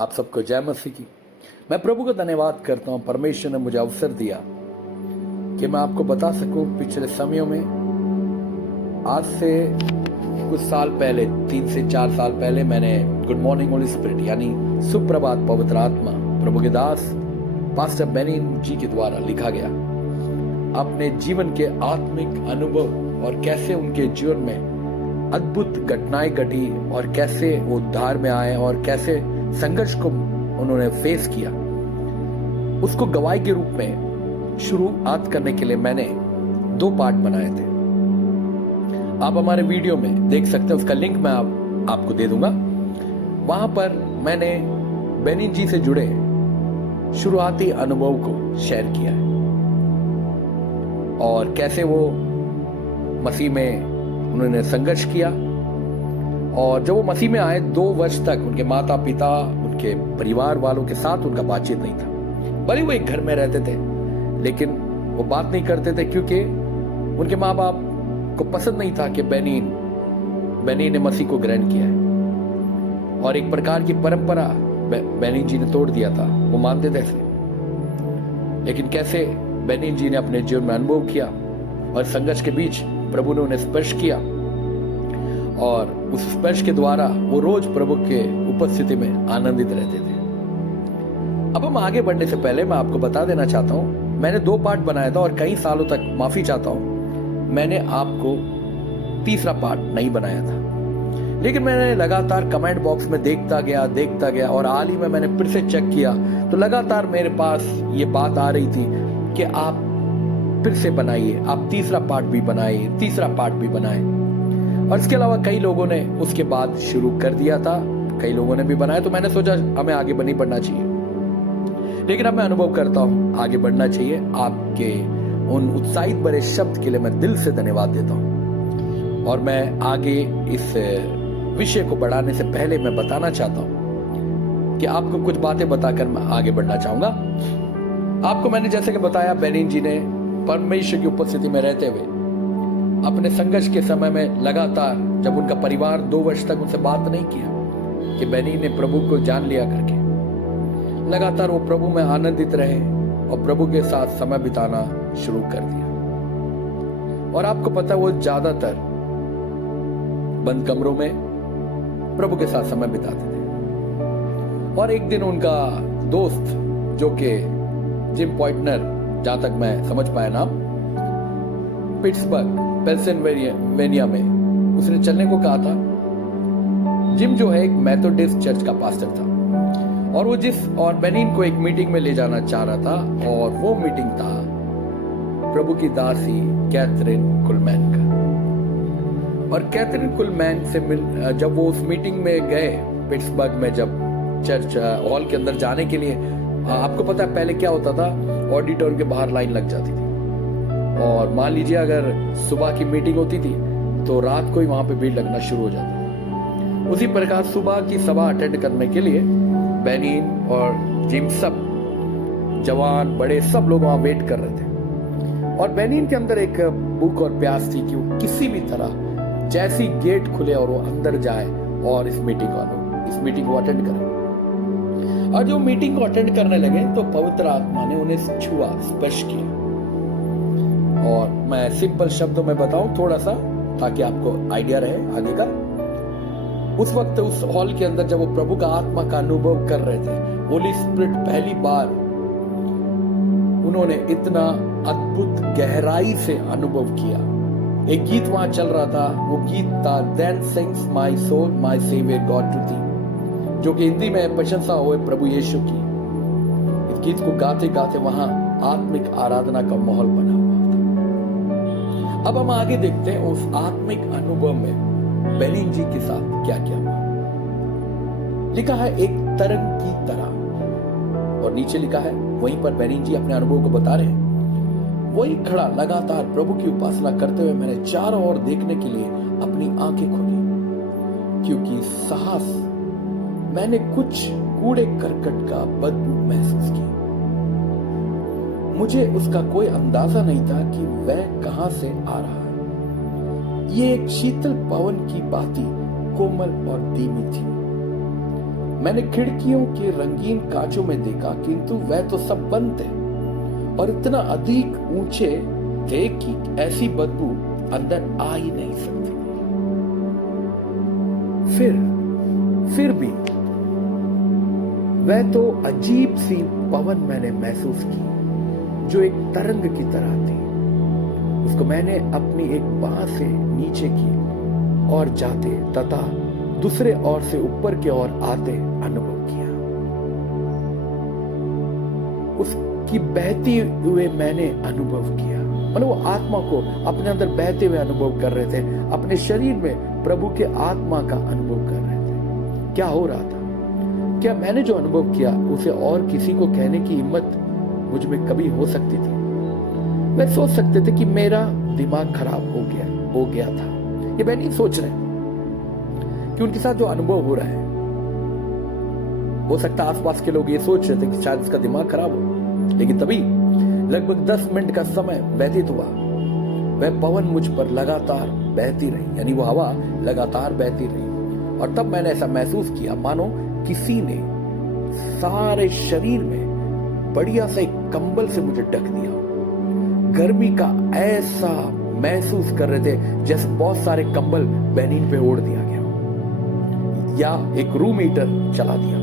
आप सबको जय मसीह की। मैं प्रभु का धन्यवाद करता हूँ, परमेश्वर ने मुझे अवसर दिया कि मैं आपको बता सकूं। पिछले समयों में आज से कुछ साल पहले, 3 से 4 साल पहले, मैंने गुड मॉर्निंग होली स्पिरिट यानी सुप्रभात पवित्र आत्मा प्रभु के दास पास्टर बेनिन जी के द्वारा लिखा गया अपने जीवन के आत्मिक अनुभव और कैसे उनके जीवन में अद्भुत घटनाएं घटी और कैसे वो उद्धार में आए और कैसे संघर्ष को उन्होंने फेस किया, उसको गवाही के रूप में शुरुआत करने के लिए मैंने 2 पार्ट बनाए थे। आप हमारे वीडियो में देख सकते हैं, उसका लिंक मैं आपको दे दूंगा। वहां पर मैंने बेनिन जी से जुड़े शुरुआती अनुभव को शेयर किया है और कैसे वो मसीह में उन्होंने संघर्ष किया और जब वो मसीह में आए 2 वर्ष तक उनके माता पिता, उनके परिवार वालों के साथ उनका बातचीत नहीं था। भले वो एक घर में रहते थे लेकिन वो बात नहीं करते थे क्योंकि उनके माँ बाप को पसंद नहीं था कि बेनिन ने मसीह को ग्रहण किया है और एक प्रकार की परंपरा बेनिन जी ने तोड़ दिया था। वो मानते थे ऐसे, लेकिन कैसे बेनिन जी ने अपने जीवन में अनुभव किया और संघर्ष के बीच प्रभु ने उन्हें स्पर्श किया और उस स्पर्श के द्वारा वो रोज प्रभु के उपस्थिति में आनंदित रहते थे। अब हम आगे बढ़ने से पहले मैं आपको बता देना चाहता हूं, मैंने 2 पार्ट बनाया था और कई सालों तक माफी चाहता हूं मैंने आपको तीसरा पार्ट नहीं बनाया था, लेकिन मैंने लगातार कमेंट बॉक्स में देखता गया और हाल ही में मैंने फिर से चेक किया तो लगातार मेरे पास ये बात आ रही थी कि आप फिर से बनाइए, आप तीसरा पार्ट भी बनाए। और इसके अलावा कई लोगों ने उसके बाद शुरू कर दिया था, कई लोगों ने भी बनाया, तो मैंने सोचा हमें आगे नहीं बढ़ना चाहिए। लेकिन अब मैं अनुभव करता हूं आगे बढ़ना चाहिए। आपके उन उत्साहित भरे शब्द के लिए मैं दिल से धन्यवाद देता हूं और मैं आगे इस विषय को बढ़ाने से पहले मैं बताना चाहता हूं कि आपको कुछ बातें बताकर मैं आगे बढ़ना चाहूंगा। आपको मैंने जैसे कि बताया, बेनिन जी ने परमेश्वर की उपस्थिति में रहते हुए अपने संघर्ष के समय में लगातार, जब उनका परिवार 2 वर्ष तक उनसे बात नहीं किया कि बेनिन ने प्रभु को जान लिया करके, लगातार वो प्रभु में आनंदित रहे और प्रभु के साथ समय बिताना शुरू कर दिया। और आपको पता, वो ज्यादातर बंद कमरों में प्रभु के साथ समय बिताते थे। और एक दिन उनका दोस्त, जो कि जिम पॉइंटनर, जहां तक मैं समझ पाया नाम, पिट्सबर्ग पेंसिल्वेनिया में उसने चलने को कहा था। जिम जो है एक मेथोडिस्ट चर्च का पास्टर था और बेनिन को एक मीटिंग में ले जाना चाह रहा था और वो मीटिंग था प्रभु की दासी कैथरीन कुलमैन का। और कैथरीन कुलमैन से जब वो उस मीटिंग में गए पिट्सबर्ग में, जब चर्च हॉल के अंदर जाने के लिए, आपको पता है पहले क्या होता था, ऑडिटोरियम के बाहर लाइन लग जाती थी और मान लीजिए अगर सुबह की मीटिंग होती थी तो रात को ही वहां पे भीड़ लगना शुरू हो जाता था। उसी प्रकार सुबह की सभा अटेंड करने के लिए बेनिन और जिम, सब जवान बड़े सब लोग वहां वेट कर रहे थे। और बेनिन के अंदर एक भूख और प्यास थी कि वो किसी भी तरह जैसी गेट खुले और वो अंदर जाए और इस मीटिंग को अटेंड करे। और जो मीटिंग को अटेंड करने लगे तो पवित्र आत्मा ने उन्हें छुआ, स्पर्श किया। और मैं सिंपल शब्दों में बताऊं थोड़ा सा, ताकि आपको आइडिया रहे आगे का। उस वक्त उस हॉल के अंदर जब वो प्रभु का आत्मा का अनुभव कर रहे थे, होली स्पिरिट पहली बार उन्होंने इतना अद्भुत गहराई से अनुभव किया। एक गीत वहां चल रहा था, वो गीत था then sings my soul my saviour God to thee, जो कि हिंदी में प्रशंसा होए प्रभु यीशु की। इस गीत को गाते गाते वहां आत्मिक आराधना का माहौल बना हुआ था। अब हम आगे देखते हैं उस आत्मिक अनुभव में बेनिन जी के साथ क्या क्या हुआ। लिखा है एक तरंग की तरह, और नीचे लिखा है वहीं पर बेनिन जी अपने अनुभव को बता रहे हैं। वही खड़ा लगातार प्रभु की उपासना करते हुए मैंने चारों ओर देखने के लिए अपनी आंखें खोली, क्योंकि साहस मैंने कुछ कूड़े करकट का बदबू महसूस की। मुझे उसका कोई अंदाजा नहीं था कि वह कहां से आ रहा है। ये एक शीतल पवन की बाती कोमल और धीमी थी। मैंने खिड़कियों के रंगीन कांचों में देखा, किंतु वह तो सब बंद थे और इतना अधिक ऊंचे थे कि ऐसी बदबू अंदर आ ही नहीं सकती। फिर भी वह तो अजीब सी पवन मैंने महसूस की जो एक तरंग की तरह थी। उसको मैंने अपनी एक बांह से नीचे की और जाते तथा दूसरे ओर से ऊपर की ओर आते अनुभव किया। उसकी बहती हुए मैंने अनुभव किया, मतलब वो आत्मा को अपने अंदर बहते हुए अनुभव कर रहे थे, अपने शरीर में प्रभु के आत्मा का अनुभव कर रहे थे। क्या हो रहा था? क्या मैंने जो अनुभव किया उसे और किसी को कहने की हिम्मत मुझ में कभी हो सकती थी? वे सोच सकते थे कि मेरा दिमाग खराब हो गया था। ये मैं नहीं सोच रहे कि उनके साथ जो अनुभव हो रहा है, हो सकता है आसपास के लोग ये सोच रहे थे कि शायद इसका दिमाग खराब हो। लेकिन तभी लगभग 10 मिनट का समय व्यतीत हुआ। वह पवन मुझ पर लगातार बहती रही, यानी वो हवा लगातार बहती रही। और तब मैंने ऐसा महसूस किया मानो किसी ने सारे शरीर में बढ़िया से कंबल से मुझे ढक दिया। गर्मी का ऐसा महसूस कर रहे थे जैसे बहुत सारे कंबल बेनिन पे ओढ़ दिया गया या एक रूम हीटर चला दिया।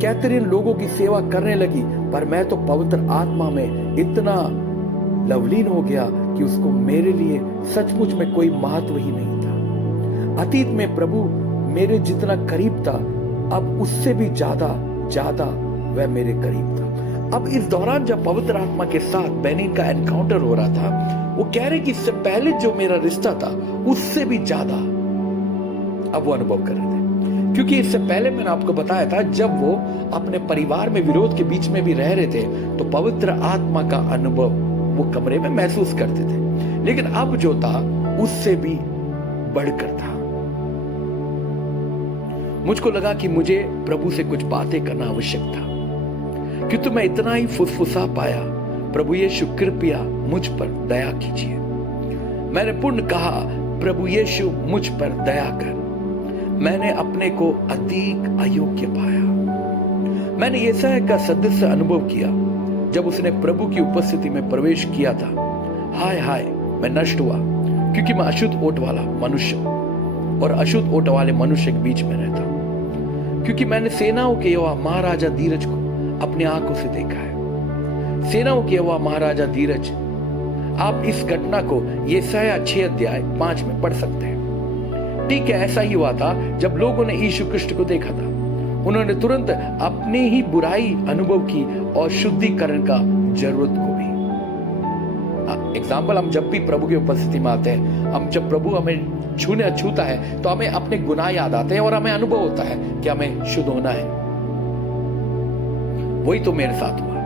कैथरीन लोगों की सेवा करने लगी, पर मैं तो पवित्र आत्मा में इतना लवलीन हो गया कि उसको मेरे लिए सचमुच में कोई महत्व ही नहीं था। अतीत में प्रभु मेरे जितना करीब था, अब उससे भी ज्यादा वह मेरे करीब था। अब इस दौरान जब पवित्र आत्मा के साथ बेनिन का एनकाउंटर हो रहा था, वो कह रहे कि इससे पहले जो मेरा रिश्ता था उससे भी ज्यादा अब वो अनुभव कर रहे थे। क्योंकि इससे पहले मैंने आपको बताया था, जब वो अपने परिवार में विरोध के बीच में भी रह रहे थे तो पवित्र आत्मा का अनुभव वो कमरे में महसूस करते थे। लेकिन अब जो था उससे भी बढ़कर था। मुझको लगा कि मुझे प्रभु से कुछ बातें करना आवश्यक था, क्योंकि मैं इतना ही फुसफुसा पाया, प्रभु यीशु कृपया मुझ पर दया कीजिए। मैंने पूर्ण कहा, प्रभु यीशु मुझ पर दया कर। मैंने अपने को अधिक अयोग्य पाया। मैंने यशायाह का सदृश अनुभव किया जब उसने प्रभु की उपस्थिति में प्रवेश किया था। हाय हाय, मैं नष्ट हुआ, क्योंकि मैं अशुद्ध ओट वाला मनुष्य और अशुद्ध ओट वाले मनुष्य के बीच में रहता हूं। क्योंकि मैंने सेनाओं के यहोवा महाराजा धीरज को अपनी आंखों से देखा है। सेनाओं के यहोवा महाराजा धीरज, आप इस घटना को यशायाह 6 अध्याय 5 में पढ़ सकते हैं। ठीक है, ऐसा ही हुआ था जब लोगों ने यीशु कृष्ण को देखा था। उन्होंने तुरंत अपनी ही बुराई अनुभव की और शुद्धिकरण का जरूरत को भी। एग्जाम्पल, हम जब भी प्रभु की उपस्थिति में आते हैं, हम जब प्रभु हमें छूता है तो हमें अपने गुनाह याद आते हैं और हमें अनुभव होता है कि हमें शुद्ध होना है। वही तो मेरे साथ हुआ।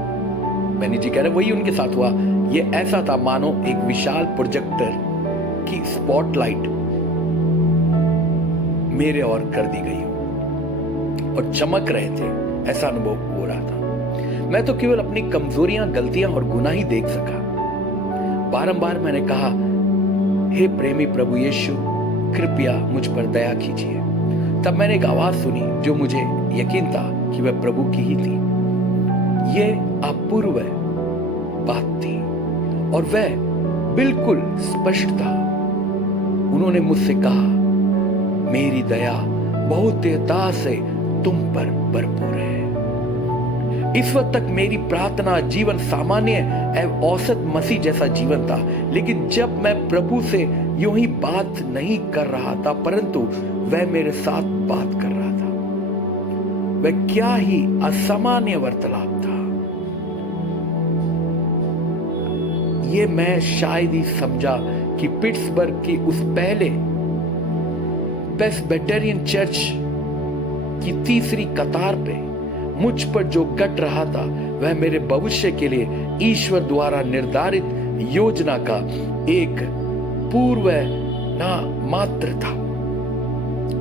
मैंने जी कह रहे वही उनके साथ हुआ। ये ऐसा था मानो एक विशाल प्रोजेक्टर की स्पॉटलाइट मेरे और कर दी गई हो और चमक रहे थे, ऐसा अनुभव हो रहा था। मैं तो केवल अपनी कमजोरियां, गलतियां और गुनाह ही देख सका। बारंबार मैंने कहा, हे प्रेमी प्रभु यीशु, कृपया मुझ पर दया कीजिए। तब मैंने एक आवाज सुनी जो मुझे यकीन था कि वह प्रभु की ही थी। ये अपूर्व बात थी और वह बिल्कुल स्पष्ट था। उन्होंने मुझसे कहा, मेरी दया बहुतेयता से तुम पर भरपूर है। इस वक्त तक मेरी प्रार्थना जीवन सामान्य एवं औसत मसीह जैसा जीवन था, लेकिन जब मैं प्रभु से यूं ही बात नहीं कर रहा था, परंतु वह मेरे साथ बात कर रहा था, वह क्या ही असामान्य वार्तालाप था। ये मैं शायद ही समझा कि पिट्सबर्ग की उस पहले प्रेस्बिटेरियन चर्च की तीसरी कतार पे मुझ पर जो घट रहा था वह मेरे भविष्य के लिए ईश्वर द्वारा निर्धारित योजना का एक पूर्व ना मात्र था।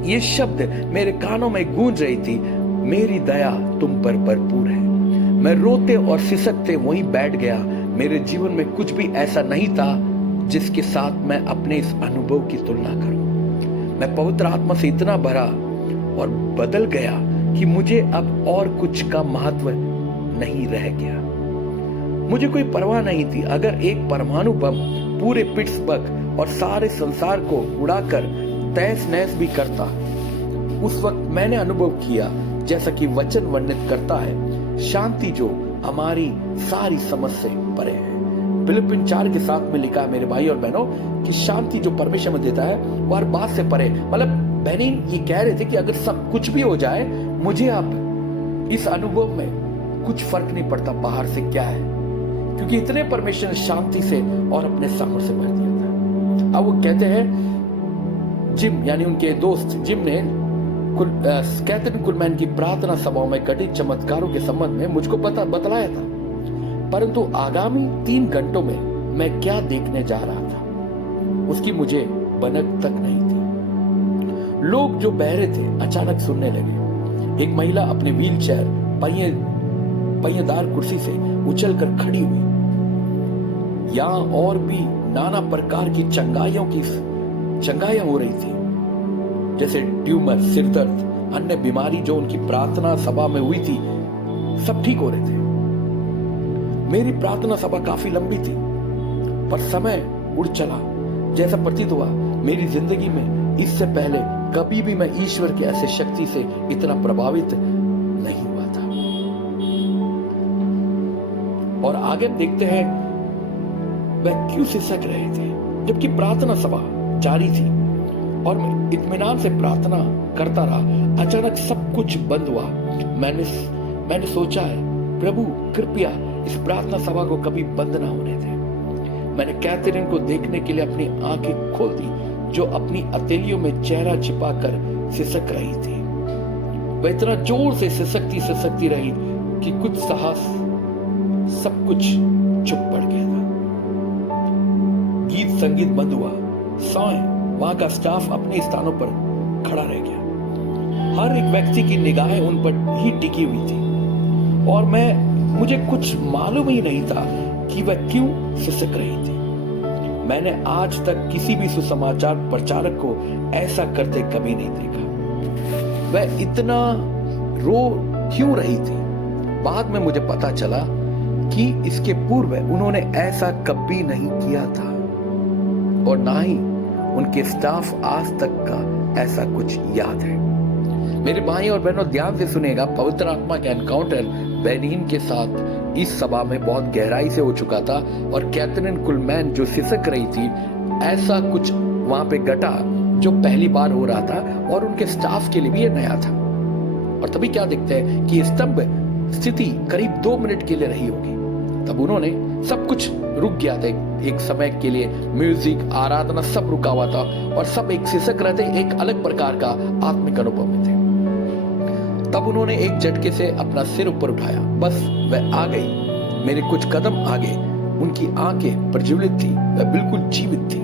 ये शब्द मेरे कानों में गूंज रही थी, मेरी दया तुम पर भरपूर है। मैं रोते और सिसकते वहीं बैठ गया। मेरे जीवन में कुछ भी ऐसा नहीं था जिसके साथ मैं अपने इस अनुभव की तुलना करूं। मैं पवित्र आत्मा से इतना भरा और बदल गया कि मुझे अब और कुछ का महत्व नहीं रह गया। मुझे कोई परवाह नहीं थी अगर एक परमाणु बम पूरे पिट्सबर्ग और सारे संसार को उड़ाकर तहस नहस भी करता। उस वक्त मैंने अनुभव किया, जैसा कि वचन वर्णित करता है, शांति जो हमारी सारी समझ से परे है। फिलिपिन 4 के 7 में लिखा है मेरे भाई और बहनों कि शांति जो परमेश्वर में देता है वो हर बात से परे। मतलब बहनीन ये कह रहे थे कि अगर सब कुछ भी हो जाए, मुझे अब इस अनुभव में कुछ फर्क नहीं पड़ता बाहर से क्या है, क्योंकि इतने परमेश्वर ने शांति से और अपने सामर्थ्य से भर दिया था। अब वो कहते हैं जिम यानी उनके दोस्त जिम ने कैथरीन कुलमैन की प्रार्थना सभाओं में घटित चमत्कारों के संबंध में मुझको बतलाया था, परंतु आगामी 3 घंटों में मैं क्या देखने जा रहा था उसकी मुझे भनक तक नहीं थी। लोग जो बहरे थे अचानक सुनने लगे। एक महिला अपने व्हील चेयर पहिएदार कुर्सी से उछलकर खड़ी हुई। यहां और भी नाना प्रकार की चंगाइयां हो रही थी, जैसे ट्यूमर, सिरदर्द, अन्य बीमारी जो उनकी प्रार्थना सभा में हुई थी, सब ठीक हो रहे थे। मेरी प्रार्थना सभा काफी लंबी थी, पर समय उड़ चला। जैसा प्रतीत हुआ मेरी जिंदगी में इससे पहले कभी भी मैं ईश्वर की ऐसे शक्ति से इतना प्रभावित नहीं हुआ था। और आगे देखते हैं वह क्यों सिसक रहे थे, जबकि प्रार्थना सभा जारी थी और मैं इत्मीनान से प्रार्थना करता रहा। अचानक सब कुछ बंद हुआ। मैंने सोचा है, प्रभु कृपया इस प्रार्थना सभा को कभी बंद ना होने दे। मैंने कैथरीन को देखने के लिए अपनी आंखें खोल दी, जो अपनी हथेलियों में चेहरा छिपाकर सिसक रही थी। वह इतना जोर से सिसकती रही कि कुछ साहस सब कुछ चुप पड़ गया था। गीत संगीत बंद हुआ। वहां का स्टाफ अपने स्थानों पर खड़ा रह गया। हर एक व्यक्ति की निगाहें उन पर ही टिकी हुई थी और मुझे कुछ मालूम ही नहीं था कि वह क्यों सिसक रही थी। मैंने आज तक किसी भी सुसमाचार प्रचारक को ऐसा करते कभी नहीं देखा। वह इतना रो क्यों रही थी? बाद में मुझे पता चला कि इसके पूर्व उन्होंने ऐसा कभी नहीं किया था और ना ही उनके स्टाफ आज तक का ऐसा कुछ याद है। मेरे भाई और बहनों ध्यान से सुनेगा, पवित्र आत्मा का एनकाउंटर बेनिन के साथ इस सभा में बहुत गहराई से हो चुका था और कैथरीन कुलमैन जो सिसक रही थी, ऐसा कुछ वहां पे घटा जो पहली बार हो रहा था और उनके स्टाफ के लिए भी ये नया था। और तभी क्या देखते हैं कि स्तंभ स्थिति करीब 2 मिनट के लिए रही होगी। तब उन्होंने सब कुछ रुक गया था। एक समय के लिए म्यूजिक, आराधना सब रुका हुआ था और सब एक सिसक रहे थे, एक अलग प्रकार का आत्मिक अनुभव में थे। तब उन्होंने एक झटके से अपना सिर ऊपर उठाया, बस वह आ गई। मेरे कुछ कदम आगे उनकी आंखें प्रज्वलित थी, वह बिल्कुल जीवित थी।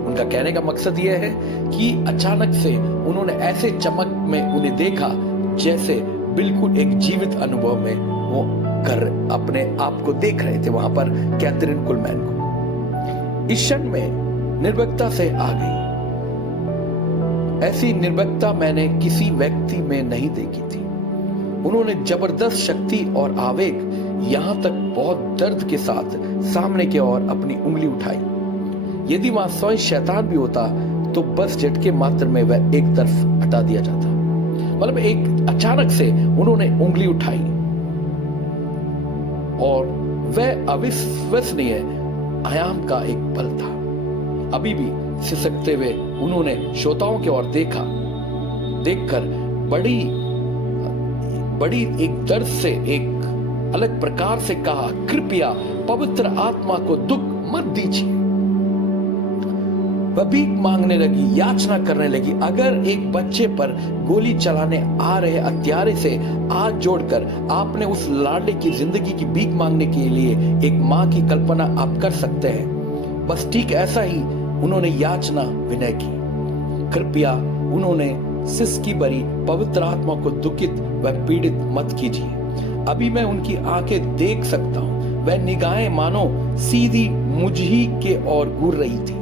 उनका कहने का मकसद यह है कि अचानक से उन्होंने ऐसे चमक में उन्हें देखा जैसे बिल्कुल एक जीवित अनुभव में वो कर अपने आप को देख रहे थे वहां पर कैथरीन कुलमैन को। इस क्षण में निर्भीकता से आ गई। ऐसी निर्भीकता मैंने किसी व्यक्ति में नहीं देखी थी। उन्होंने जबरदस्त शक्ति और आवेग, यहां तक बहुत दर्द के साथ सामने की ओर अपनी उंगली उठाई। यदि वहां स्वयं शैतान भी होता तो बस झटके मात्र में वह एक तरफ हटा दिया जाता। मतलब एक अचानक से उन्होंने उंगली उठाई और वह अविश्वसनीय आयाम का एक पल था। अभी भी सिसकते हुए उन्होंने श्रोताओं की ओर देखा। देखकर बड़ी एक दर्द से एक अलग प्रकार से कहा, कृपया पवित्र आत्मा को दुख मत दीजिए। वह भीख मांगने लगी, याचना करने लगी। अगर एक बच्चे पर गोली चलाने आ रहे हत्यारे से हाथ जोड़कर आपने उस लाडले की जिंदगी की भीख मांगने के लिए एक मां की कल्पना आप कर सकते हैं, बस ठीक ऐसा ही उन्होंने याचना विनय की। कृपया उन्होंने सिसकी भरी पवित्र आत्मा को दुखित व पीड़ित मत कीजिए। अभी मैं उनकी आंखें देख सकता हूं, वह निगाहें मानो सीधी मुझ ही के ओर घूर रही थी।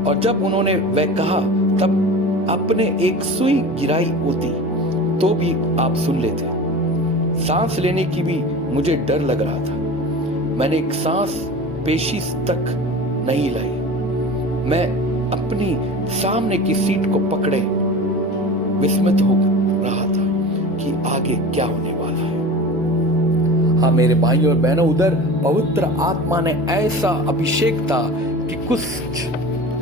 और जब उन्होंने वह कहा तब अपने एक सुई गिराई होती, तो भी आप सुन लेते। सांस लेने की भी मुझे डर लग रहा था। मैंने एक सांस पेशी तक नहीं लाई। मैं अपनी सामने की सीट को पकड़े विस्मित हो रहा था कि आगे क्या होने वाला है। हाँ मेरे भाइयों और बहनों, उधर पवित्र आत्मा ने ऐसा अभिषेक था कि कुछ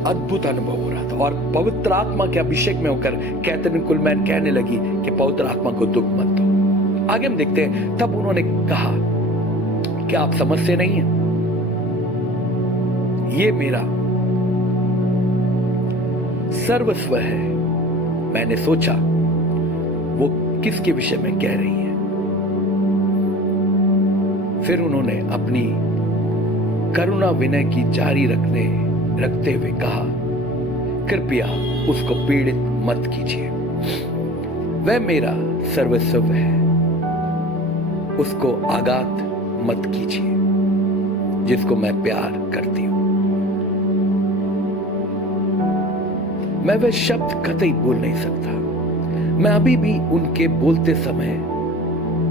अद्भुत अनुभव हो रहा था। और पवित्र आत्मा के अभिषेक में होकर कैथरीन कुलमैन कहने लगी कि पवित्र आत्मा को दुख मत दो। आगे हम देखते हैं, तब उन्होंने कहा, क्या आप समझते नहीं हैं? ये मेरा सर्वस्व है। मैंने सोचा वो किसके विषय में कह रही है। फिर उन्होंने अपनी करुणा विनय की जारी रखते हुए कहा, कृपया उसको पीड़ित मत कीजिए। वह मेरा सर्वस्व है, उसको आघात मत कीजिए, जिसको मैं प्यार करती हूं। मैं वह शब्द कतई बोल नहीं सकता। मैं अभी भी उनके बोलते समय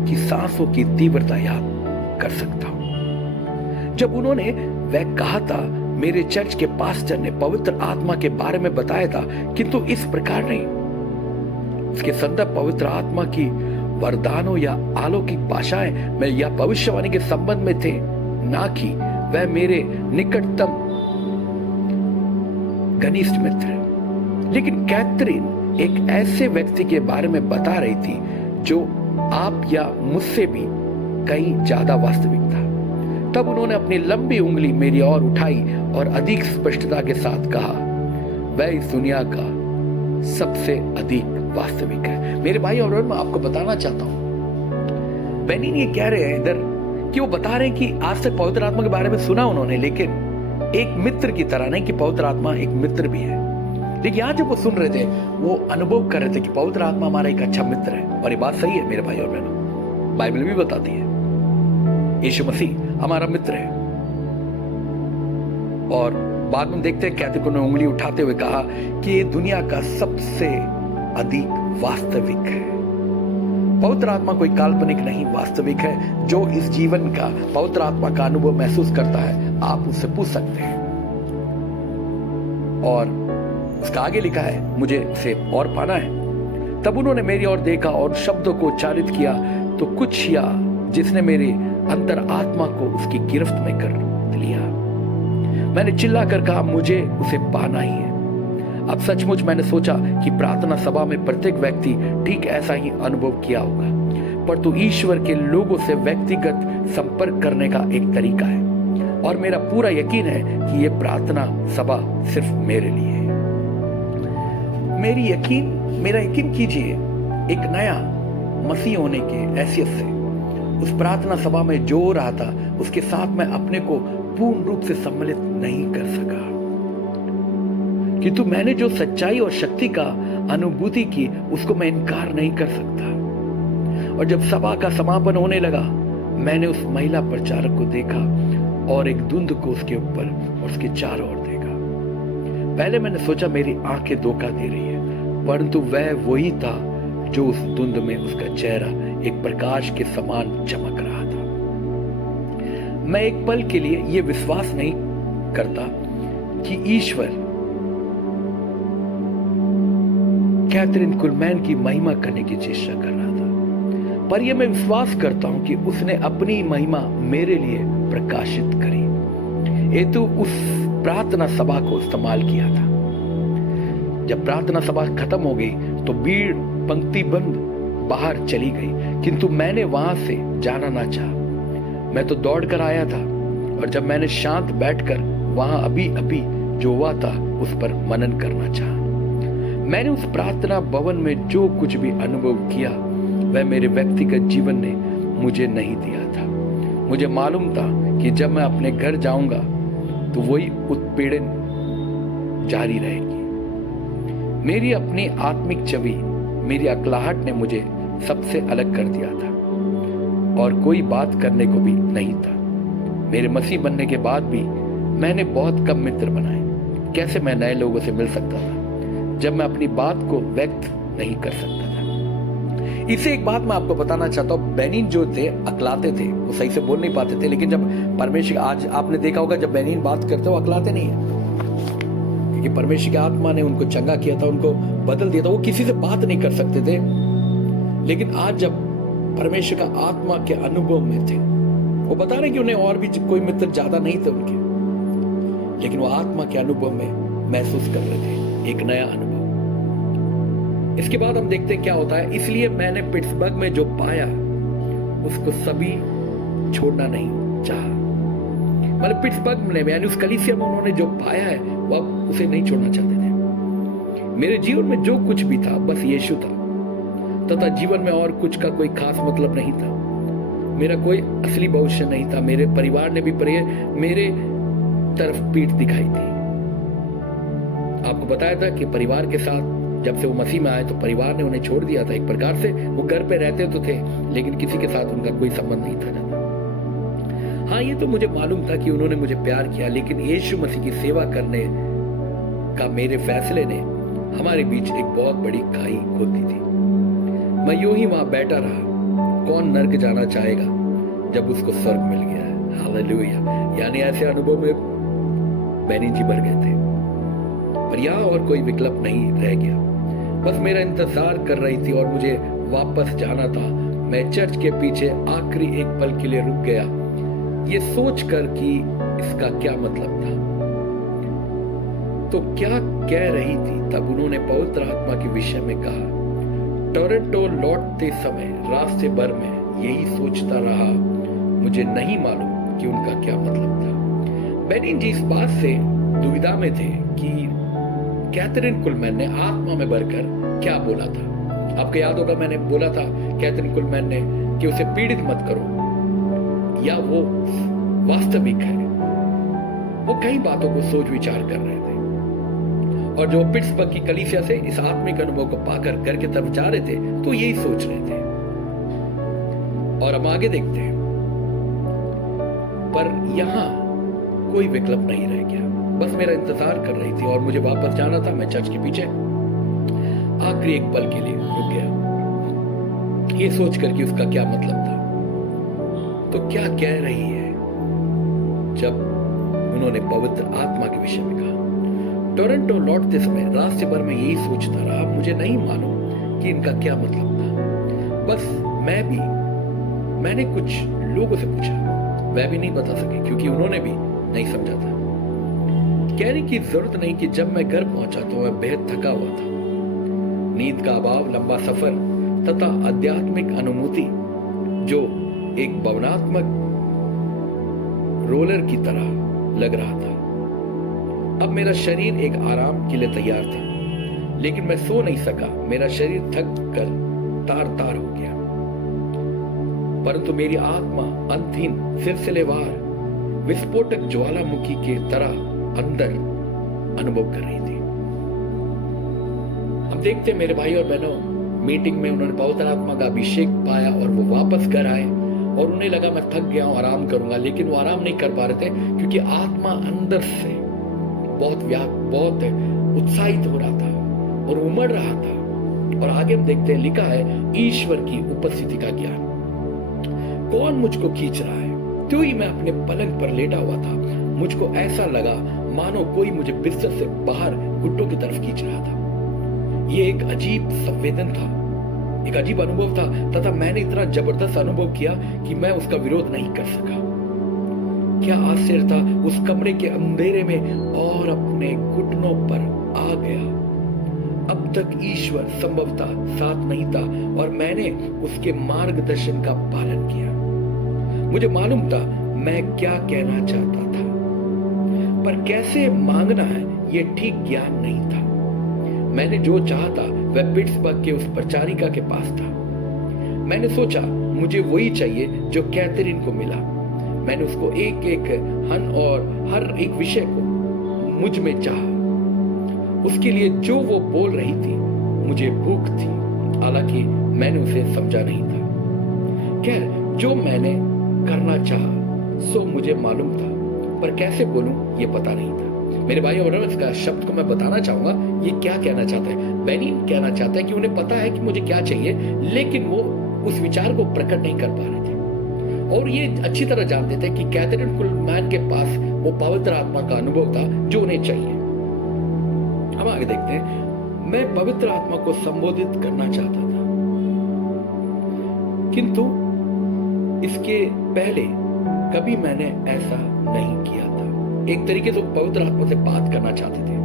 की सांसों की तीव्रता याद कर सकता हूं। जब उन्होंने वह कहा था, मेरे चर्च के पास्टर ने पवित्र आत्मा के बारे में बताया था, किंतु इस प्रकार नहीं। इसके संदर्भ पवित्र आत्मा की वरदानों या अलौकिक भाषाएं में या भविष्यवाणी के संबंध में थे, ना कि वह मेरे निकटतम घनिष्ठ मित्र है। लेकिन कैथरीन एक ऐसे व्यक्ति के बारे में बता रही थी जो आप या मुझसे भी कहीं ज्यादा वास्तविक था। तब उन्होंने अपनी लंबी उंगली मेरी ओर उठाई और अधिक स्पष्टता के साथ कहा, वह इस दुनिया का सबसे अधिक वास्तविक है। मेरे भाई और मैं आपको बताना चाहता हूं, बेनिन ये कह रहे हैं इधर कि वो बता रहे हैं कि आज तक पवित्र आत्मा के बारे में सुना उन्होंने, लेकिन एक मित्र की तरह नहीं कि पवित्र आत्मा एक मित्र भी है। लेकिन यहां जब वो सुन रहे थे, वो अनुभव कर रहे थे कि पवित्र आत्मा हमारा एक अच्छा मित्र है। और ये बात सही है मेरे भाई और बहनों, बाइबल भी बताती है यीशु मसीह हमारा मित्र है। और बाद में देखते हैं कैथरीन को उंगली उठाते हुए कहा कि ये दुनिया का सबसे अधिक वास्तविक है। पवित्र आत्मा कोई काल्पनिक नहीं, वास्तविक है। जो इस जीवन का पवित्र आत्मा का अनुभव महसूस करता है, आप उससे पूछ सकते हैं। और उसका आगे लिखा है, मुझे उसे और पाना है। तब उन्होंने मेरी ओर देखा और शब्दों को उच्चारित किया तो कुछ या जिसने मेरे अंतर आत्मा को उसकी गिरफ्त में कर लिया। मैंने चिल्लाकर कहा, मुझे उसे पाना ही है। अब सचमुच मैंने सोचा कि प्रार्थना सभा में प्रत्येक व्यक्ति ठीक ऐसा ही अनुभव किया होगा, पर तो ईश्वर के लोगों से व्यक्तिगत संपर्क करने का एक तरीका है। और मेरा पूरा यकीन है कि यह प्रार्थना सभा सिर्फ मेरे लिए है। मेरा यकीन कीजिए, एक नया मसीह होने के हैसियत से उस प्रार्थना सभा में जो हो रहा था, उसके साथ मैं अपने को पूर्ण रूप से सम्मिलित नहीं कर सका। किंतु मैंने जो सच्चाई और शक्ति का अनुभूति की, उसको मैं इनकार नहीं कर सकता। और जब सभा का समापन होने लगा, मैंने उस महिला प्रचारक को देखा और एक धुंध को उसके ऊपर और उसके चारों ओर देखा। पहले मैंने सोचा मेरी आंखें धोखा दे रही है, परंतु वह वही था जो उस धुंध में उसका चेहरा एक प्रकाश के समान चमक रहा था। मैं एक पल के लिए यह विश्वास नहीं करता कि ईश्वर कैथरीन कुलमैन की महिमा करने की चेष्टा कर रहा था, पर यह मैं विश्वास करता हूं कि उसने अपनी महिमा मेरे लिए प्रकाशित करी। ये तो उस प्रार्थना सभा को इस्तेमाल किया था। जब प्रार्थना सभा खत्म हो गई तो भीड़ पंक्तिबंद बाहर चली गई, किंतु मैंने वहां से जाना ना चाहा। मैं तो दौड़ कर आया था, और जब मैंने शांत बैठकर वहां अभी जो हुआ था उस पर मनन करना चाहा। मैंने उस प्रार्थना भवन में जो कुछ भी अनुभव किया, वह मेरे व्यक्तिगत जीवन ने मुझे नहीं दिया था। मुझे मालूम था कि जब मैं अपने घर जाऊंगा तो वही उत्पीड़न जारी रहेगी। मेरी अपनी आत्मिक छवि, मेरी अकलाहट ने मुझे सबसे अलग कर दिया था, और कोई बात करने को भी नहीं था। मेरे मसीह बनने के बाद भी मैंने बहुत कम मित्र बनाए। कैसे मैं नए लोगों से मिल सकता था जब मैं अपनी बात को व्यक्त नहीं कर सकता था? इससे एक बात मैं आपको बताना चाहता हूँ, बेनिन जो थे अकलाते थे, वो सही से बोल नहीं पाते थे, लेकिन जब परमेश्वर, आज आपने देखा होगा जब बेनिन बात करते हो अकलाते नहीं है, क्योंकि परमेश्वर की आत्मा ने उनको चंगा किया था, उनको बदल दिया था। वो किसी से बात नहीं कर सकते थे, लेकिन आज जब परमेश्वर का आत्मा के अनुभव में थे, वो बता रहे कि उन्हें और भी कोई मित्र ज्यादा नहीं थे उनके, लेकिन वो आत्मा के अनुभव में महसूस कर रहे थे एक नया अनुभव। इसके बाद हम देखते हैं क्या होता है। इसलिए मैंने पिट्सबर्ग में जो पाया उसको सभी छोड़ना नहीं चाहा। मतलब पिट्सबर्ग में यानी उस कलीसिया में उन्होंने जो पाया है वो अब उसे नहीं छोड़ना चाहते थे। मेरे जीवन में जो कुछ भी था बस यीशु था, तथा जीवन में और कुछ का कोई खास मतलब नहीं था। मेरा कोई असली भविष्य नहीं था। मेरे परिवार ने भी मेरे तरफ पीठ दिखाई थी। आपको बताया था कि परिवार के साथ जब से वो मसीह में आए तो परिवार ने उन्हें छोड़ दिया था। एक प्रकार से वो घर पे रहते तो थे, लेकिन किसी के साथ उनका कोई संबंध नहीं था ज्यादा। हाँ, ये तो मुझे मालूम था कि उन्होंने मुझे प्यार किया, लेकिन यीशु मसीह की सेवा करने का मेरे फैसले ने हमारे बीच एक बहुत बड़ी खाई खोद दी थी। मैं यूं ही वहां बैठा रहा। कौन नर्क जाना चाहेगा जब उसको स्वर्ग मिल गया है। हालेलुया। यानी ऐसे अनुभव में बेनिन जी भर गए थे, पर यहां और कोई विकल्प नहीं रह गया। बस मेरा इंतजार कर रही थी और मुझे वापस जाना था। मैं चर्च के पीछे आखिरी एक पल के लिए रुक गया, ये सोचकर कि इसका क्या मतलब था। तो क्या कह रही थी तब उन्होंने पवित्र आत्मा के विषय में कहा। टोरंटो लौटते समय रास्ते भर में यही सोचता रहा, मुझे नहीं मालूम कि उनका क्या मतलब था। बेनिन जी इस बात से दुविधा में थे कि कैथरीन कुलमैन ने आत्मा में भरकर क्या बोला था। आपको याद होगा मैंने बोला था कैथरीन कुलमैन ने कि उसे पीड़ित मत करो, या वो वास्तविक है। वो कई बातों को सोच विचार कर रहे थे, और जो पिट्सबर्ग की कलीसिया से इस आत्मिक अनुभव को पाकर घर की तरफ जा रहे थे तो यही सोच रहे थे। और हम आगे देखते हैं, पर यहां कोई विकल्प नहीं रह गया। बस मेरा इंतजार कर रही थी और मुझे वापस जाना था। मैं चर्च के पीछे आखिरी एक पल के लिए रुक गया, ये सोचकर कि उसका क्या मतलब था। तो क्या कह रही है जब उन्होंने पवित्र आत्मा के विषय में कहा। टोरंटो लौटते समय रास्ते भर में यही सोचता रहा, मुझे नहीं मालूम कि इनका क्या मतलब था। बस मैंने कुछ लोगों से पूछा, वह भी नहीं बता सके क्योंकि उन्होंने भी नहीं समझा था। कहने की जरूरत नहीं कि जब मैं घर पहुंचा तो मैं बेहद थका हुआ था। नींद का अभाव, लंबा सफर तथा आध्यात्मिक अनुभूति जो एक भावनात्मक रोलर की तरह लग रहा था। अब मेरा शरीर एक आराम के लिए तैयार था, लेकिन मैं सो नहीं सका। मेरा शरीर थक कर तार तार हो गया, परंतु मेरी आत्मा अंतहीन सिलसिलेवार विस्फोटक ज्वालामुखी के तरह अंदर अनुभव कर रही थी। हम देखते हैं मेरे भाई और बहनों, मीटिंग में उन्होंने पवित्र आत्मा का अभिषेक पाया और वो वापस घर आए और उन्हें लगा मैं थक गया हूं, आराम करूंगा, लेकिन वो आराम नहीं कर पा रहे थे क्योंकि आत्मा अंदर से बहुत उत्साहित हो रहा था और उमड़ रहा था। और आगे हम देखते हैं, लिखा है ईश्वर की उपस्थिति का ज्ञान। कौन मुझको खींच रहा है? तो ही मैं अपने पलंग पर लेटा हुआ था। मुझको ऐसा लगा मानो कोई मुझे बिस्तर से बाहर घुटनों की तरफ खींच रहा था। ये एक अजीब संवेदन था, एक अजीब अनुभव था, तथा मैंने इतना जबरदस्त अनुभव किया कि मैं उसका विरोध नहीं कर सका। क्या आश्चर्य था, उस कमरे के अंधेरे में और अपने घुटनों पर आ गया। अब तक ईश्वर संभवतः साथ नहीं था और मैंने उसके मार्गदर्शन का पालन किया। मुझे मालूम था मैं क्या कहना चाहता था, पर कैसे मांगना है यह ठीक ज्ञान नहीं था। मैंने जो चाहा था वह पिट्सबर्ग के उस परिचारिका के पास था। मैंने सोचा मुझे वही चाहिए जो कैथरीन को मिला। मैंने उसको एक एक हन और हर एक विषय को मुझ में चाहा। उसके लिए जो वो बोल रही थी मुझे भूख थी, हालांकि मैंने उसे समझा नहीं था। खैर, जो मैंने करना चाहा सो मुझे मालूम था, पर कैसे बोलूं ये पता नहीं था। मेरे भाई और बहनों, इसका शब्द को मैं बताना चाहूंगा, ये क्या कहना चाहता है। बेनिन कहना चाहता है कि उन्हें पता है कि मुझे क्या चाहिए, लेकिन वो उस विचार को प्रकट नहीं कर पा रहे थे। और ये अच्छी तरह जानते थे कि कैथरीन कुलमैन के पास वो पवित्र आत्मा का अनुभव था जो उन्हें चाहिए। हम आगे देखते हैं। मैं पवित्र आत्मा को संबोधित करना चाहता था, किंतु इसके पहले कभी मैंने ऐसा नहीं किया था। एक तरीके से वो पवित्र आत्मा से बात करना चाहते थे,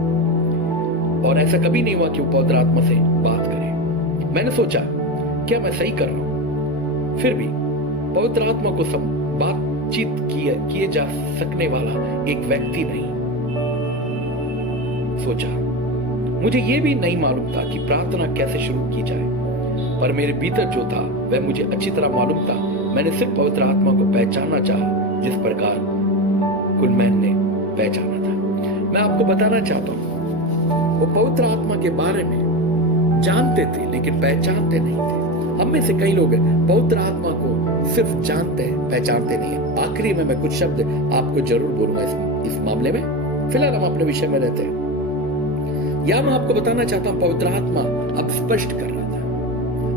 और ऐसा कभी नहीं हुआ कि वो पवित्र आत्मा से बात करें। मैंने सोचा, क्या मैं सही कर रहा हूं? फिर भी पवित्र आत्मा को बातचीत किए जा सकने वाला एक व्यक्ति नहीं। सोचा, मुझे यह भी नहीं मालूम था कि प्रार्थना कैसे शुरू की जाए, पर मेरे भीतर जो था वह मुझे अच्छी तरह मालूम था। मैंने सिर्फ पवित्र आत्मा को पहचानना चाहा जिस प्रकार कुलमैन ने पहचाना था। मैं आपको बताना चाहता हूं, वो पवित्र आत्मा के बारे में जानते थे लेकिन पहचानते नहीं थे। हम में से कई लोग पवित्र आत्मा को सिर्फ जानते हैं, पहचानते नहीं है। आखिरी में मैं कुछ शब्द आपको जरूर बोलूंगा इस मामले में। फिलहाल हम अपने विषय में रहते हैं। या मैं आपको बताना चाहता हूं, पवित्र आत्मा अब स्पष्ट कर रहा था,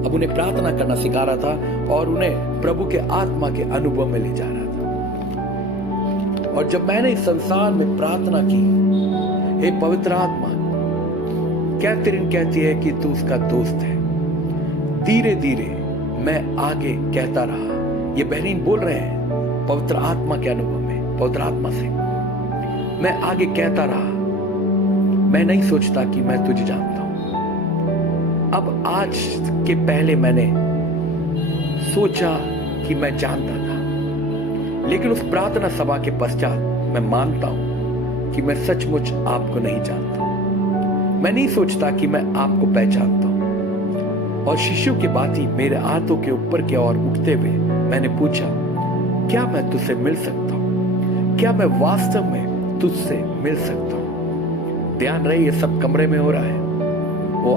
अब उन्हें प्रार्थना करना सिखा रहा था और उन्हें प्रभु के आत्मा के अनुभव में ले जा रहा था। और जब मैंने इस संसार में प्रार्थना की, हे पवित्र आत्मा, कैथरीन कहती है कि तू उसका दोस्त है, धीरे धीरे मैं आगे कहता रहा। ये बहनीन बोल रहे हैं पवित्र आत्मा के अनुभव में, पवित्र आत्मा से मैं आगे कहता रहा। मैं नहीं सोचता कि मैं तुझे जानता हूं। अब आज के पहले मैंने सोचा कि मैं जानता था, लेकिन उस प्रार्थना सभा के पश्चात मैं मानता हूं कि मैं सचमुच आपको नहीं जानता। मैं नहीं सोचता कि मैं आपको पहचानता हूं। और शिष्यों के भांति मेरे हाथों के ऊपर की ओर उठते हुए मैंने पूछा, क्या मैं तुझसे मिल सकता हूं? क्या मैं वास्तव में तुझसे मिल सकता हूं? ध्यान रहे, ये सब कमरे में हो रहा है। वो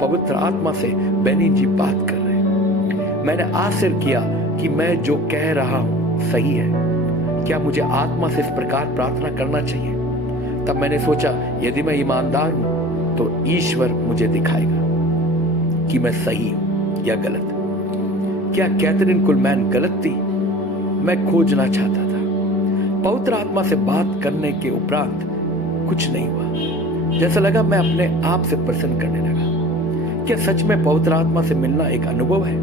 पवित्र आत्मा से बेनिन जी बात कर रहे हैं। मैंने आश्चर्य किया कि मैं जो कह रहा हूं सही है। क्या मुझे आत्मा से इस प्रकार प्रार्थना करना चाहिए? तब मैंने सोचा, यदि मैं ईमानदार हूं तो ईश्वर मुझे दिखाएगा कि मैं सही हूं या गलत। क्या कैथरीन कुलमैन गलत थी? मैं खोजना चाहता था। पवित्र आत्मा से बात करने के उपरांत कुछ नहीं हुआ। जैसा लगा मैं अपने आप से प्रसन्न करने लगा। क्या सच में पवित्र आत्मा से मिलना एक अनुभव है?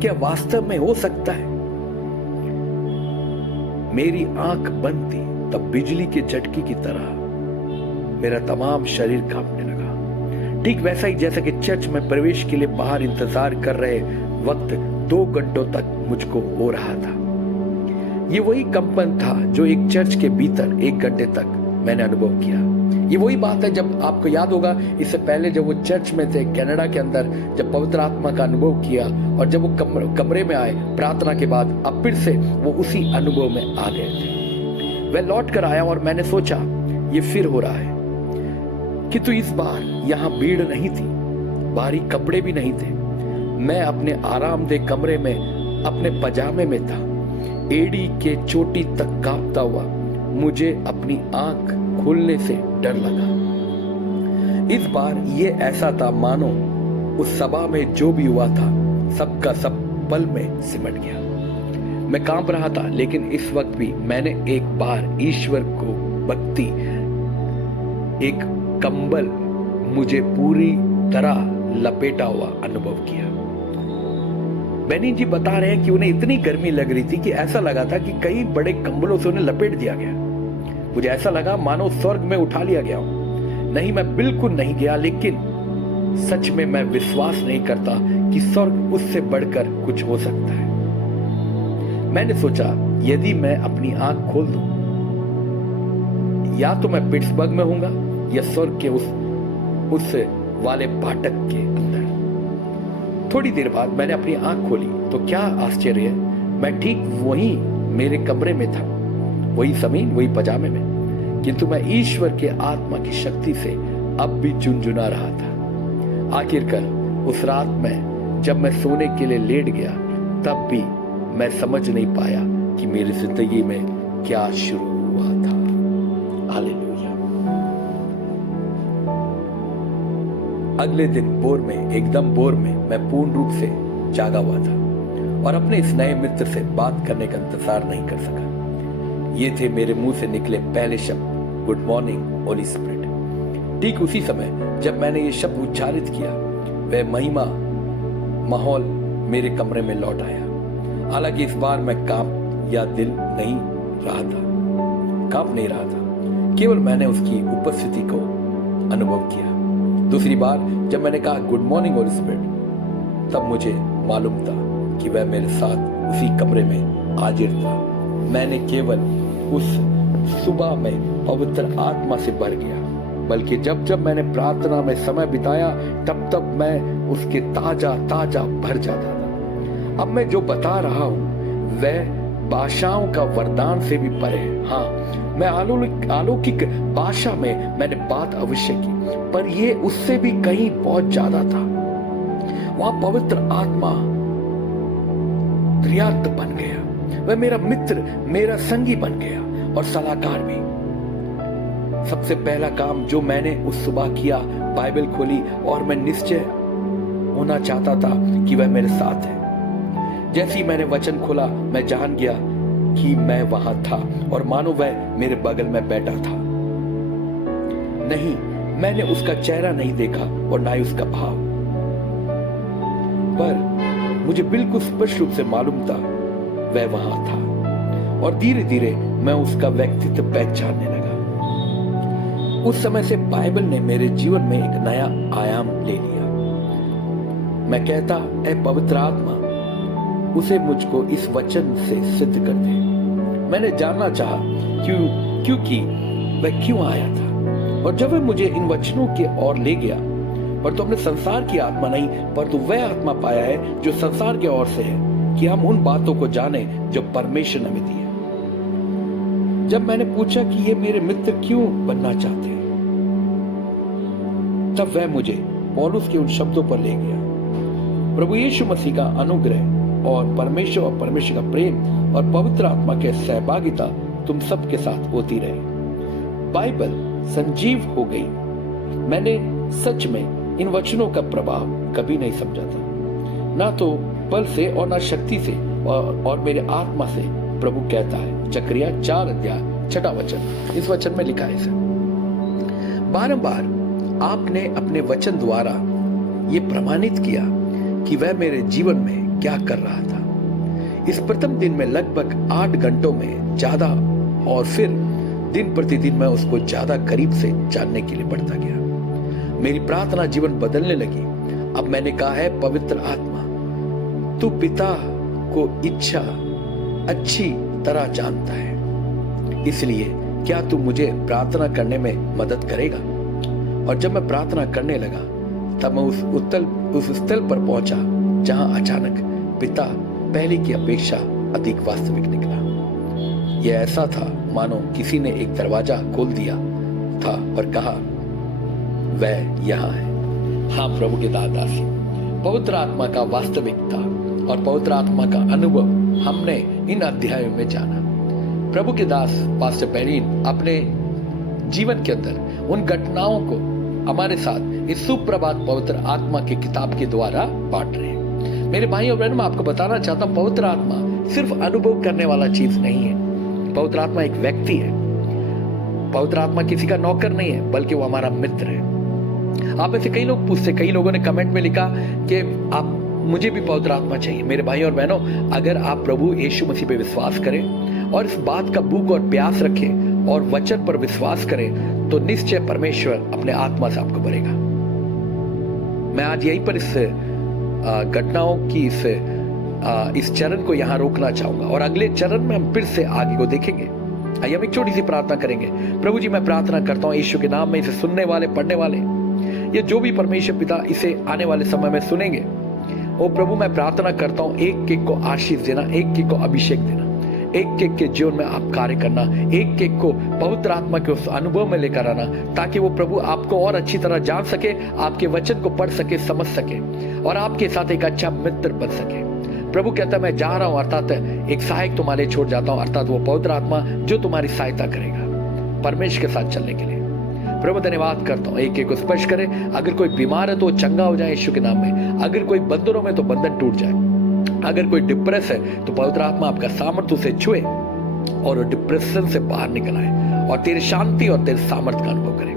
क्या वास्तव में हो सकता है? मेरी आंख बंद थी, तब बिजली के झटके की तरह मेरा तमाम शरीर कांपने लगा। ठीक वैसा ही जैसा कि चर्च में प्रवेश के लिए बाहर इंतजार कर रहे वक्त 2 घंटों तक मुझको हो रहा था। ये वही कंपन था जो एक चर्च के भीतर 1 घंटे तक मैंने अनुभव किया। ये वही बात है, जब आपको याद होगा, इससे पहले जब वो चर्च में थे कनाडा के अंदर, जब पवित्र आत्मा का अनुभव किया और जब वो कमरे में आए प्रार्थना के बाद, अब फिर से वो उसी अनुभव में आ गए थे। वह लौट कर आया और मैंने सोचा, ये फिर हो रहा है। किंतु इस बार यहाँ भीड़ नहीं थी, भारी कपड़े भी नहीं थे। मैं अपने आरामदेह कमरे में अपने पजामे में था, एड़ी के चोटी तक कांपता हुआ। मुझे अपनी आंख खोलने से डर लगा। इस बार ये ऐसा था मानो उस सभा में जो भी हुआ था सबका सब पल में सिमट गया। मैं कांप रहा था, लेकिन इस वक्त भी मैंने एक बार ईश्वर को भक्ति, एक कंबल मुझे पूरी तरह लपेटा हुआ अनुभव किया। बेनिन जी बता रहे हैं कि उन्हें इतनी गर्मी लग रही थी कि ऐसा लगा था कि कई बड़े कंबलों से उन्हें लपेट दिया गया। मुझे ऐसा लगा मानो स्वर्ग में उठा लिया गया हूं। नहीं, मैं बिल्कुल नहीं गया, लेकिन सच में मैं विश्वास नहीं करता कि स्वर्ग उससे बढ़कर कुछ हो सकता है। मैंने सोचा, यदि मैं अपनी आंख खोल दूं, या तो मैं पिट्सबर्ग में होऊंगा या स्वर्ग के उस वाले फाटक के अंदर। थोड़ी देर बाद मैंने अपनी आंख खोली तो क्या आश्चर्य है, मैं ठीक वहीं मेरे कमरे में था, वही जमीन, वही पजामे में, किंतु मैं ईश्वर के आत्मा की शक्ति से अब भी झुनझुना रहा था। आखिरकार उस रात में जब मैं सोने के लिए लेट गया, तब भी मैं समझ नहीं पाया कि मेरी जिंदगी में क्या शुरू हुआ था। हालेलुया। अगले दिन एकदम बोर में मैं पूर्ण रूप से जागा हुआ था और अपने इस नए मित्र से बात करने का इंतजार नहीं कर सका। ये थे मेरे मुंह से निकले पहले शब्द, गुड मॉर्निंग होली स्पिरिट। ठीक उसी समय जब मैंने ये शब्द उच्चारित किया, वह महिमा माहौल मेरे कमरे में लौट आया। हालांकि इस बार मैं कांप नहीं रहा था, केवल मैंने उसकी उपस्थिति को अनुभव किया। दूसरी बार जब मैंने कहा गुड मॉर्निंग होली स्पिरिट, तब मुझे मालूम था कि वह मेरे साथ उसी कमरे में हाजिर था। मैंने केवल उस सुबह में पवित्र आत्मा से भर गया, बल्कि जब मैंने प्रार्थना में समय बिताया तब मैं उसके ताजा भर जाता था। अब मैं जो बता रहा हूं वह भाषाओं का वरदान से भी परे है। हाँ, मैं अलौकिक भाषा में मैंने बात अवश्य की, पर ये उससे भी कहीं बहुत ज्यादा था। वहां पवित्र आत्मा त्रियार्थ बन गया। वह मेरा मित्र, मेरा संगी बन गया और सलाहकार भी। सबसे पहला काम जो मैंने उस सुबह किया, बाइबल खोली और मैं निश्चय होना चाहता था कि वह मेरे साथ है। जैसे ही मैंने वचन खोला, मैं जान गया कि मैं वहां था और मानो वह मेरे बगल में बैठा था। नहीं, मैंने उसका चेहरा नहीं देखा और ना ही उसका भाव, पर मुझे बिल्कुल स्पष्ट रूप से मालूम था वह वहां था और धीरे धीरे मैं उसका व्यक्तित्व पहचानने लगा। उस समय से बाइबल ने मेरे जीवन में एक नया आयाम ले लिया। मैं कहता, ऐ पवित्र आत्मा, उसे मुझको इस वचन से सिद्ध कर दे। मैंने जानना चाहा क्योंकि वह क्यों आया था, और जब वह मुझे इन वचनों के ओर ले गया, पर तुमने संसार की आत्मा नहीं, पर तो वह आत्मा पाया है जो संसार के ओर से है, कि हम उन बातों को जाने जो परमेश्वर ने हमें दी है। जब मैंने पूछा कि ये मेरे मित्र क्यों बनना चाहते हैं, तब वह मुझे पौलुस के उन शब्दों पर ले गया, प्रभु यीशु मसीह का अनुग्रह और परमेश्वर का प्रेम और पवित्र आत्मा के सहभागिता तुम सबके साथ होती रहे। बाइबल संजीव हो गई। मैंने सच में इन वचनों का प्रभाव कभी नहीं समझा था, ना तो बल से और ना शक्ति से, और मेरे आत्मा से, प्रभु कहता है। जकरिया 4:6 वचन, इस वचन में लिखा है, बारंबार आपने अपने वचन द्वारा ये प्रमाणित किया कि वह मेरे जीवन में क्या कर रहा था। इस प्रथम दिन में लगभग 8 घंटों में ज्यादा, और फिर दिन प्रतिदिन मैं उसको ज्यादा करीब से जानने के लिए बढ़ता गया। मेरी प्रार्थना जीवन बदलने लगी। अब मैंने कहा है, पवित्र आत्मा, तू पिता को इच्छा अच्छी तरह जानता है, इसलिए क्या तू मुझे प्रार्थना करने में मदद करेगा? और जब मैं प्रार्थना करने लगा, तब मैं उस स्थल पर पहुंचा जहां अचानक पिता पहले की अपेक्षा अधिक वास्तविक निकला। यह ऐसा था मानो किसी ने एक दरवाजा खोल दिया था और कहा, वह यहाँ है। हाँ, प्रभु के दासी, पवित्र आत्मा का वास्तविकता और पवित्र आत्मा का अनुभव हमने इन अध्यायों में जाना। प्रभु के दास पास्टर बेरीन अपने जीवन के अंदर उन घटनाओं को हमारे साथ इस सुप्रभात पवित्र आत्मा की किताब के द्वारा बांट रहे हैं। मेरे भाई और बहन, मैं आपको बताना चाहता हूं, पवित्र आत्मा सिर्फ अनुभव करने वाला चीज नहीं है। पवित्र आत्मा एक व्यक्ति है। पवित्र आत्मा किसी का नौकर नहीं है, बल्कि वो हमारा मित्र है। आप में से कई लोग पूछते, कई लोगों ने कमेंट में लिखा कि आप मुझे भी पवित्र आत्मा चाहिए। मेरे भाई और बहनों, अगर आप प्रभु यीशु मसीह पे विश्वास करें और इस बात का भूख और प्यास रखें और वचन पर विश्वास करें, तो निश्चय परमेश्वर अपने आत्मा से आपको भरेगा। मैं आज यहीं पर इस घटनाओं की इस चरण को यहाँ रोकना चाहूंगा और अगले चरण में हम फिर से आगे को देखेंगे। आइए हम एक छोटी सी प्रार्थना करेंगे। प्रभु जी, मैं प्रार्थना करता हूँ यीशु के नाम में, इसे सुनने वाले, पढ़ने वाले, ये जो भी परमेश्वर पिता इसे आने वाले समय में सुनेंगे, ओ प्रभु, मैं प्रार्थना करता हूँ एक एक को आशीष देना, एक एक को अभिषेक देना, एक एक के जीवन में आप कार्य करना, एक एक को पवित्र आत्मा के उस अनुभव में लेकर आना, ताकि वो प्रभु आपको और अच्छी तरह जान सके, आपके वचन को पढ़ सके, समझ सके और आपके साथ एक अच्छा मित्र बन सके। प्रभु कहता है, मैं जा रहा हूं, अर्थात एक सहायक तुम्हारे छोड़ जाता हूं, अर्थात वो पवित्र आत्मा जो तुम्हारी सहायता करेगा परमेश्वर के साथ चलने के लिए। प्रभु धन्यवाद करता हूँ, एक एक को स्पर्श करे। अगर कोई बीमार है तो वो चंगा हो जाए यीशु के नाम में। अगर कोई बंधनों में तो बंधन टूट जाए। अगर कोई डिप्रेस है तो पवित्र आत्मा आपका सामर्थ्य उसे छुए और वो डिप्रेशन से बाहर निकल आए और तेरी शांति और तेरे सामर्थ्य का अनुभव करे।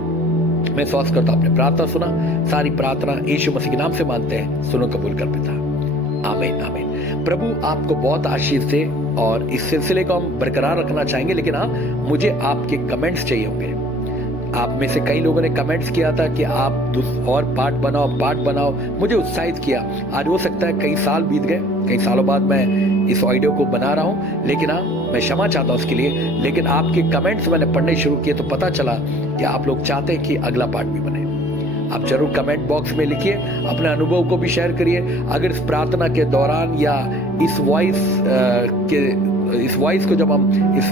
मैं विश्वास करता हूं आपने प्रार्थना सुना। सारी प्रार्थना यीशु मसीह के नाम से मानते हैं, सुनो कबूल कर पिता। आमीन आमीन। प्रभु आपको बहुत आशीष दे और इस सिलसिले को हम बरकरार रखना चाहेंगे, लेकिन हाँ, मुझे आपके कमेंट्स चाहिए होंगे। आप में से कई लोगों ने कमेंट्स किया था कि आप और पार्ट बनाओ, मुझे उत्साहित किया। आज हो सकता है कई साल बीत गए, कई सालों बाद मैं इस ऑडियो को बना रहा हूं, लेकिन हाँ, मैं क्षमा चाहता हूं उसके लिए। लेकिन आपके कमेंट्स मैंने पढ़ने शुरू किए तो पता चला कि आप लोग चाहते हैं कि अगला पार्ट भी बने। आप जरूर कमेंट बॉक्स में लिखिए, अपने अनुभव को भी शेयर करिए। अगर इस प्रार्थना के दौरान या इस वॉइस को जब हम इस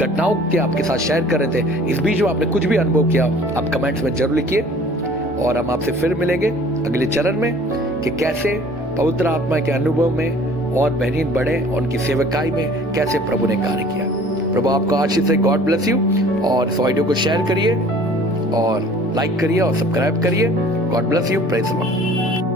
घटनाओं के आपके साथ शेयर कर रहे थे, इस बीच में आपने कुछ भी अनुभव किया, आप कमेंट्स में जरूर लिखिए। और हम आपसे फिर मिलेंगे अगले चरण में कि कैसे पवित्र आत्मा के अनुभव में और बेहतरीन बढ़े और उनकी सेवकाई में कैसे प्रभु ने कार्य किया। प्रभु आपको आशीष से। God bless you. और इस ऑडियो को शेयर करिए और लाइक करिए और सब्सक्राइब करिए। God bless you. Praise the Lord.